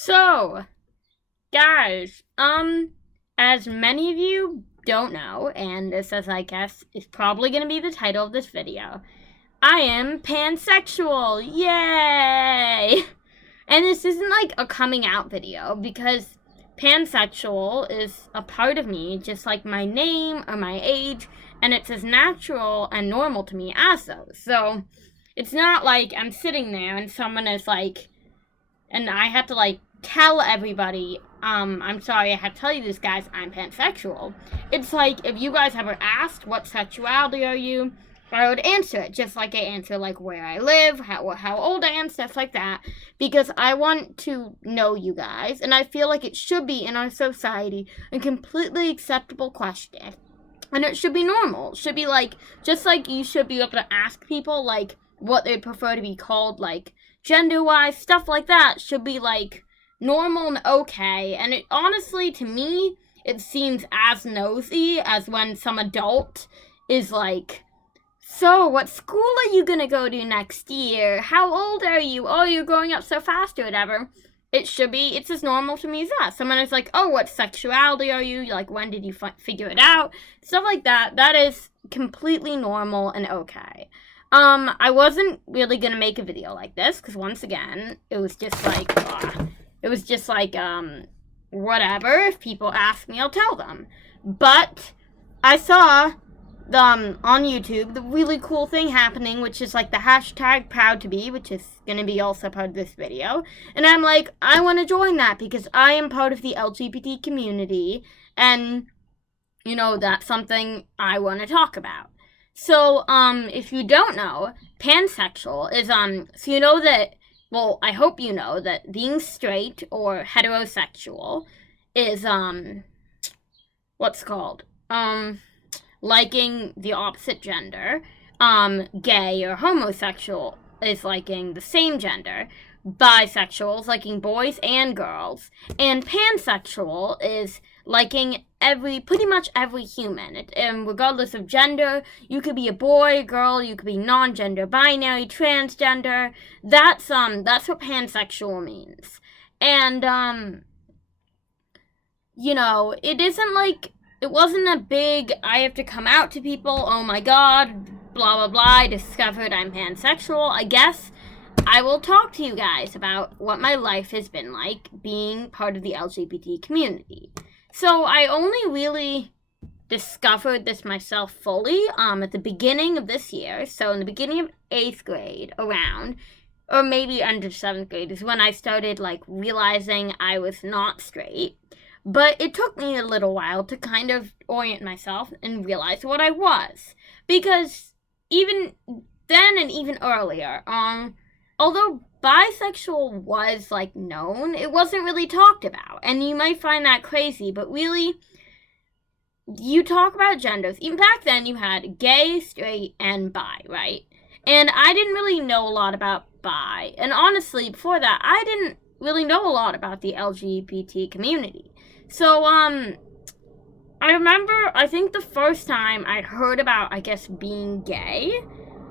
So, guys, as many of you don't know, and this, as I guess, is probably going to be the title of this video, I am pansexual. Yay! And this isn't like a coming out video because pansexual is a part of me, just like my name or my age, and it's as natural and normal to me as those. So, it's not like I'm sitting there and someone is like, and I had to like tell everybody, I'm sorry I had to tell you this, guys, I'm pansexual. It's like if you guys ever asked what sexuality are you, I would answer it just like I answer like where I live, how old I am, stuff like that, because I want to know you guys, and I feel like it should be in our society a completely acceptable question. And it should be normal. It should be like, just like you should be able to ask people like what they prefer to be called, like gender-wise, stuff like that should be like normal and okay. And it honestly, to me, it seems as nosy as when some adult is like, so what school are you gonna go to next year? How old are you? Oh, you're growing up so fast or whatever. It's as normal to me as that. Someone is like, oh, what sexuality are you? Like, when did you figure it out? Stuff like that. That is completely normal and okay. I wasn't really gonna make a video like this, because once again, it was just like, whatever. If people ask me, I'll tell them. But I saw on YouTube, the really cool thing happening, which is like the hashtag proud to be, which is gonna be also part of this video. And I'm like, I want to join that because I am part of the LGBT community, and you know, that's something I want to talk about. So, if you don't know, pansexual is, so you know that, well, I hope you know that being straight or heterosexual is, what's called, liking the opposite gender. Gay or homosexual is liking the same gender. Bisexual is liking boys and girls. And pansexual is liking pretty much every human. And regardless of gender, you could be a boy, girl, you could be non-gender, binary, transgender. That's what pansexual means. And, you know, it wasn't a big, I have to come out to people, oh my god, blah blah blah, I discovered I'm pansexual. I guess I will talk to you guys about what my life has been like being part of the LGBT community. So I only really discovered this myself fully at the beginning of this year. So in the beginning of 8th grade, around, or maybe under 7th grade, is when I started like realizing I was not straight. But it took me a little while to kind of orient myself and realize what I was. Because even then and even earlier, although bisexual was like known, it wasn't really talked about. And you might find that crazy, but really, you talk about genders. Even back then, you had gay, straight, and bi, right? And I didn't really know a lot about bi. And honestly, before that, I didn't really know a lot about the LGBT community. So, I remember, I think the first time I heard about, I guess, being gay,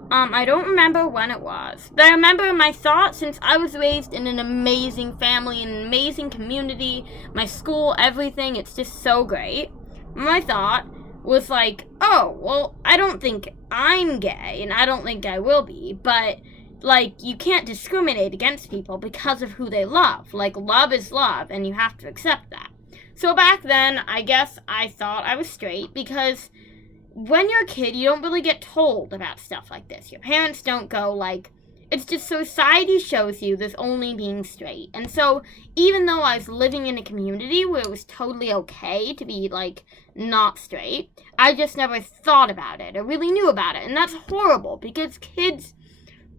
I don't remember when it was, but I remember my thought, since I was raised in an amazing family, an amazing community, my school, everything, it's just so great. My thought was like, oh, well, I don't think I'm gay, and I don't think I will be, but like, you can't discriminate against people because of who they love. Like, love is love, and you have to accept that. So back then, I guess I thought I was straight because when you're a kid, you don't really get told about stuff like this. Your parents don't go like, it's just society shows you there's only being straight. And so even though I was living in a community where it was totally okay to be like not straight, I just never thought about it or really knew about it. And that's horrible because kids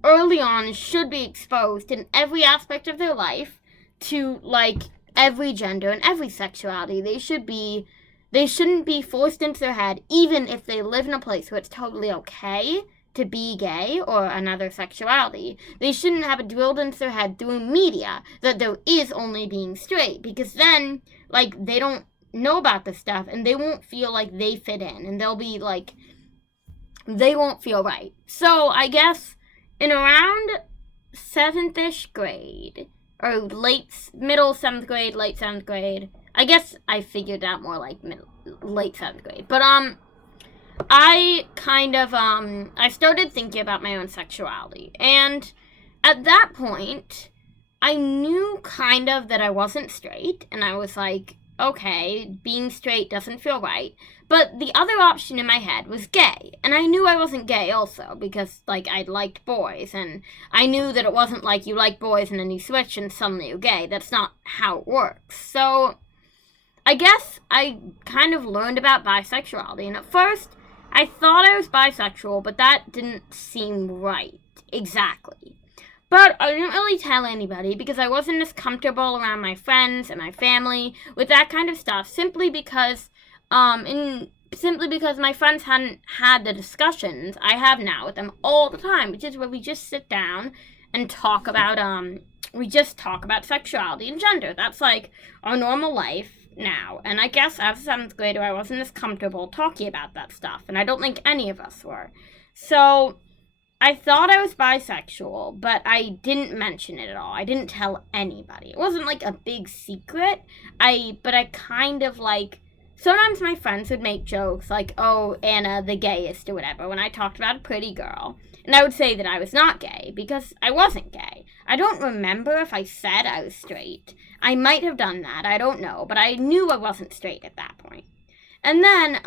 early on should be exposed in every aspect of their life to like every gender and every sexuality. They shouldn't be forced into their head, even if they live in a place where it's totally okay to be gay or another sexuality. They shouldn't have it drilled into their head through media that there is only being straight, because then, like, they don't know about this stuff and they won't feel like they fit in, and they'll be like, they won't feel right. So I guess in around 7th-ish grade, or middle 7th grade, late 7th grade. I guess I figured out more like late 7th grade. But, I kind of, I started thinking about my own sexuality. And at that point, I knew kind of that I wasn't straight. And I was like, okay, being straight doesn't feel right. But the other option in my head was gay. And I knew I wasn't gay also because, like, I liked boys. And I knew that it wasn't like you like boys and then you switch and suddenly you're gay. That's not how it works. So I guess I kind of learned about bisexuality. And at first, I thought I was bisexual, but that didn't seem right exactly. But I didn't really tell anybody because I wasn't as comfortable around my friends and my family with that kind of stuff, simply because my friends hadn't had the discussions I have now with them all the time, which is where we just sit down and talk about sexuality and gender. That's like our normal life now. And I guess as a 7th grader, I wasn't as comfortable talking about that stuff, and I don't think any of us were. So I thought I was bisexual, but I didn't mention it at all. I didn't tell anybody. It wasn't like a big secret. But I kind of like, sometimes my friends would make jokes like, oh, Anna the gayest or whatever, when I talked about a pretty girl. And I would say that I was not gay because I wasn't gay. I don't remember if I said I was straight. I might have done that, I don't know, but I knew I wasn't straight at that point. And then,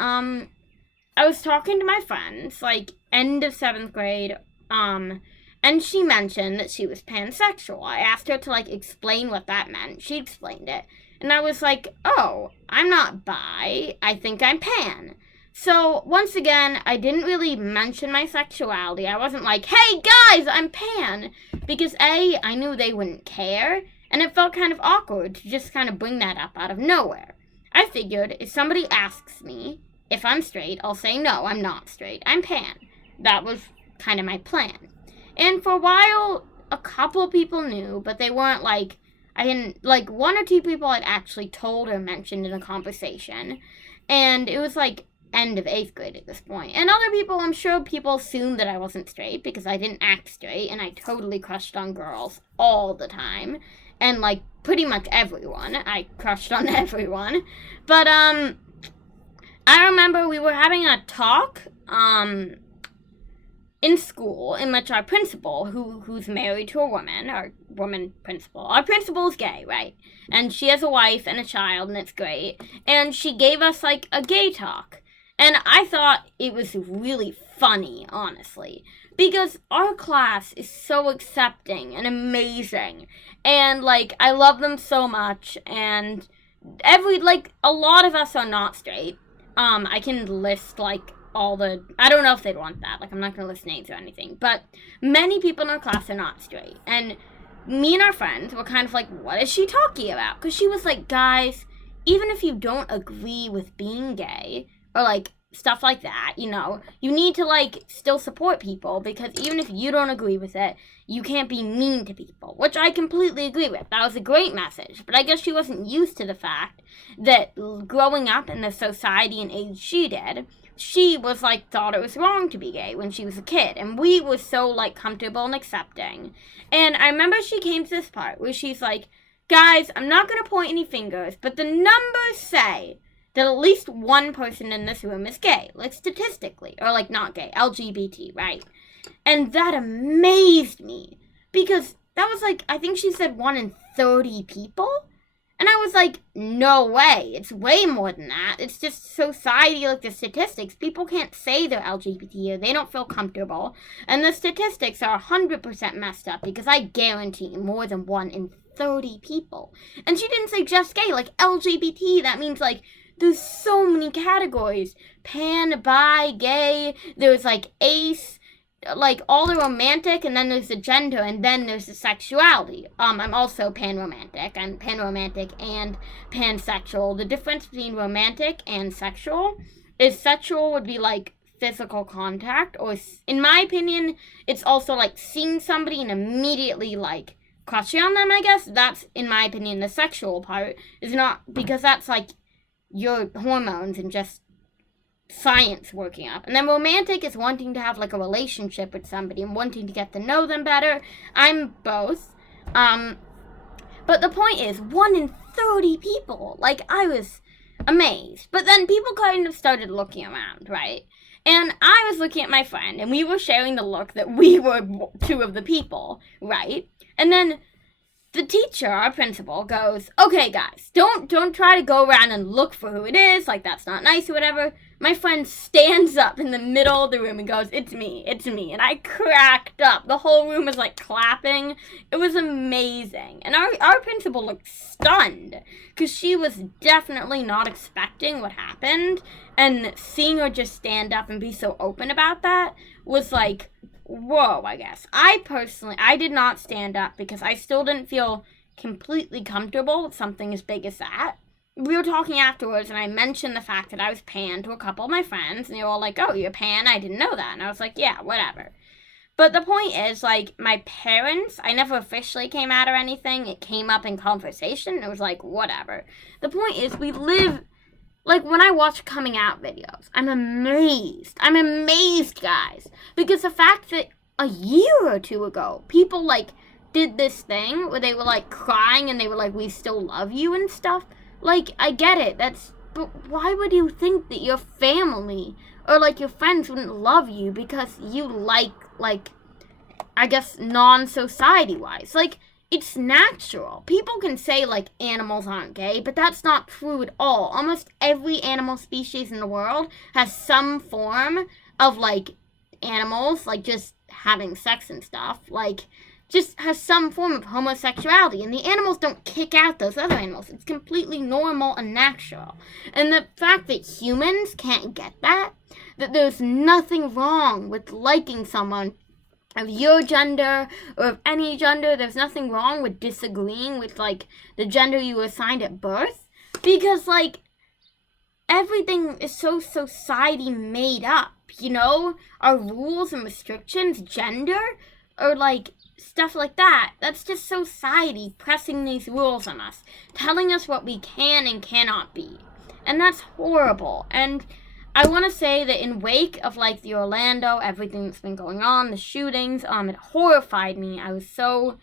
I was talking to my friends, like, end of 7th grade, and she mentioned that she was pansexual. I asked her to, like, explain what that meant. She explained it. And I was like, oh, I'm not bi, I think I'm pan. So, once again, I didn't really mention my sexuality. I wasn't like, hey, guys, I'm pan. Because A, I knew they wouldn't care, and it felt kind of awkward to just kind of bring that up out of nowhere. I figured if somebody asks me if I'm straight, I'll say, no, I'm not straight. I'm pan. That was kind of my plan. And for a while, a couple people knew, but they weren't like, I didn't, like, 1 or 2 people I'd actually told or mentioned in a conversation. And it was like end of 8th grade at this point. And other people, I'm sure people assumed that I wasn't straight because I didn't act straight and I totally crushed on girls all the time. And, like, pretty much everyone. I crushed on everyone. But, I remember we were having a talk, in school in which our principal, who's married to a woman, our woman principal, our principal is gay, right? And she has a wife and a child, and it's great. And she gave us, like, a gay talk. And I thought it was really funny, honestly. Because our class is so accepting and amazing. And, like, I love them so much. And a lot of us are not straight. I can list, like, I don't know if they'd want that. Like, I'm not going to list names or anything. But many people in our class are not straight. And me and our friends were kind of like, what is she talking about? Because she was like, guys, even if you don't agree with being gay, or, like, stuff like that, you know, you need to, like, still support people, because even if you don't agree with it, you can't be mean to people, which I completely agree with. That was a great message, but I guess she wasn't used to the fact that growing up in the society and age she did, she was, like, thought it was wrong to be gay when she was a kid, and we were so, like, comfortable and accepting. And I remember she came to this part where she's like, guys, I'm not going to point any fingers, but the numbers say that at least one person in this room is gay, like, statistically, or, like, not gay, LGBT, right? And that amazed me, because that was, like, I think she said 1 in 30 people? And I was like, no way, it's way more than that. It's just society, like, the statistics, people can't say they're LGBT or they don't feel comfortable. And the statistics are 100% messed up, because I guarantee more than 1 in 30 people. And she didn't say just gay, like, LGBT, that means, like, there's so many categories. Pan, bi, gay, there's, like, ace, like, all the romantic, and then there's the gender, and then there's the sexuality. I'm also pan-romantic. I'm pan-romantic and pansexual. The difference between romantic and sexual is sexual would be, like, physical contact, or, in my opinion, it's also, like, seeing somebody and immediately, like, crushing on them, I guess. That's, in my opinion, the sexual part, is not, because that's, like, your hormones and just science working up. And then romantic is wanting to have, like, a relationship with somebody and wanting to get to know them better. I'm both. But the point is, 1 in 30 people. Like, I was amazed. But then people kind of started looking around, right? And I was looking at my friend, and we were sharing the look that we were 2 of the people, right? And then the teacher, our principal, goes, okay, guys, don't try to go around and look for who it is, like that's not nice or whatever. My friend stands up in the middle of the room and goes, it's me. And I cracked up. The whole room was like clapping. It was amazing. And our principal looked stunned because she was definitely not expecting what happened. And seeing her just stand up and be so open about that was like, whoa, I guess. I did not stand up because I still didn't feel completely comfortable with something as big as that. We were talking afterwards, and I mentioned the fact that I was pan to a couple of my friends, and they were all like, oh, you're pan? I didn't know that. And I was like, yeah, whatever. But the point is, like, my parents, I never officially came out or anything. It came up in conversation. It was like, whatever. The point is, we live, like, when I watch coming out videos, I'm amazed. I'm amazed, guys. Because the fact that a year or 2 ago, people, like, did this thing where they were, like, crying and they were like, we still love you and stuff. Like, I get it. But why would you think that your family or, like, your friends wouldn't love you because you like, I guess, non-society-wise? Like, it's natural. People can say, like, animals aren't gay, but that's not true at all. Almost every animal species in the world has some form of, like, animals, like, just having sex and stuff, like, just has some form of homosexuality, and the animals don't kick out those other animals. It's completely normal and natural. And the fact that humans can't get that there's nothing wrong with liking someone of your gender or of any gender, there's nothing wrong with disagreeing with, like, the gender you were assigned at birth, because, like, everything is so society made up, you know? Our rules and restrictions, gender, or, like, stuff like that. That's just society pressing these rules on us, telling us what we can and cannot be. And that's horrible. And I want to say that in wake of, like, the Orlando, everything that's been going on, the shootings, it horrified me. I was so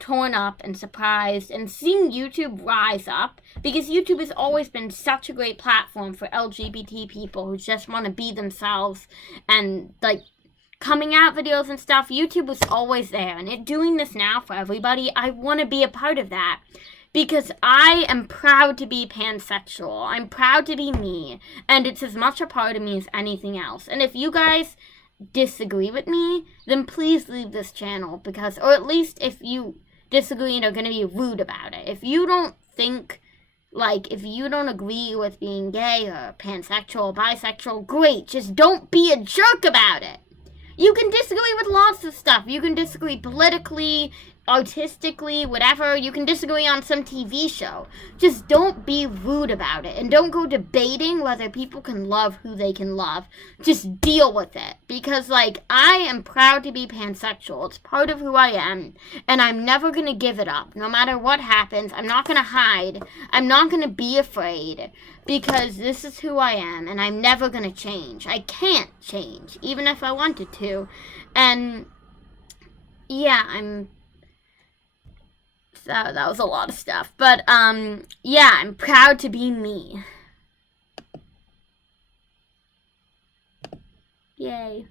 torn up and surprised, and seeing YouTube rise up, because YouTube has always been such a great platform for LGBT people who just want to be themselves and, like, coming out videos and stuff. YouTube was always there, and it doing this now for everybody, I want to be a part of that. Because I am proud to be pansexual. I'm proud to be me. And it's as much a part of me as anything else. And if you guys disagree with me, then please leave this channel. Because, or at least if you disagree and are going to be rude about it. If you don't think, like, if you don't agree with being gay or pansexual or bisexual, great. Just don't be a jerk about it. You can disagree with lots of stuff. You can disagree politically, artistically, whatever. You can disagree on some TV show. Just don't be rude about it. And don't go debating whether people can love who they can love. Just deal with it. Because, like, I am proud to be pansexual. It's part of who I am. And I'm never going to give it up. No matter what happens, I'm not going to hide. I'm not going to be afraid. Because this is who I am. And I'm never going to change. I can't change. Even if I wanted to. And, yeah, So that was a lot of stuff. But, yeah, I'm proud to be me. Yay.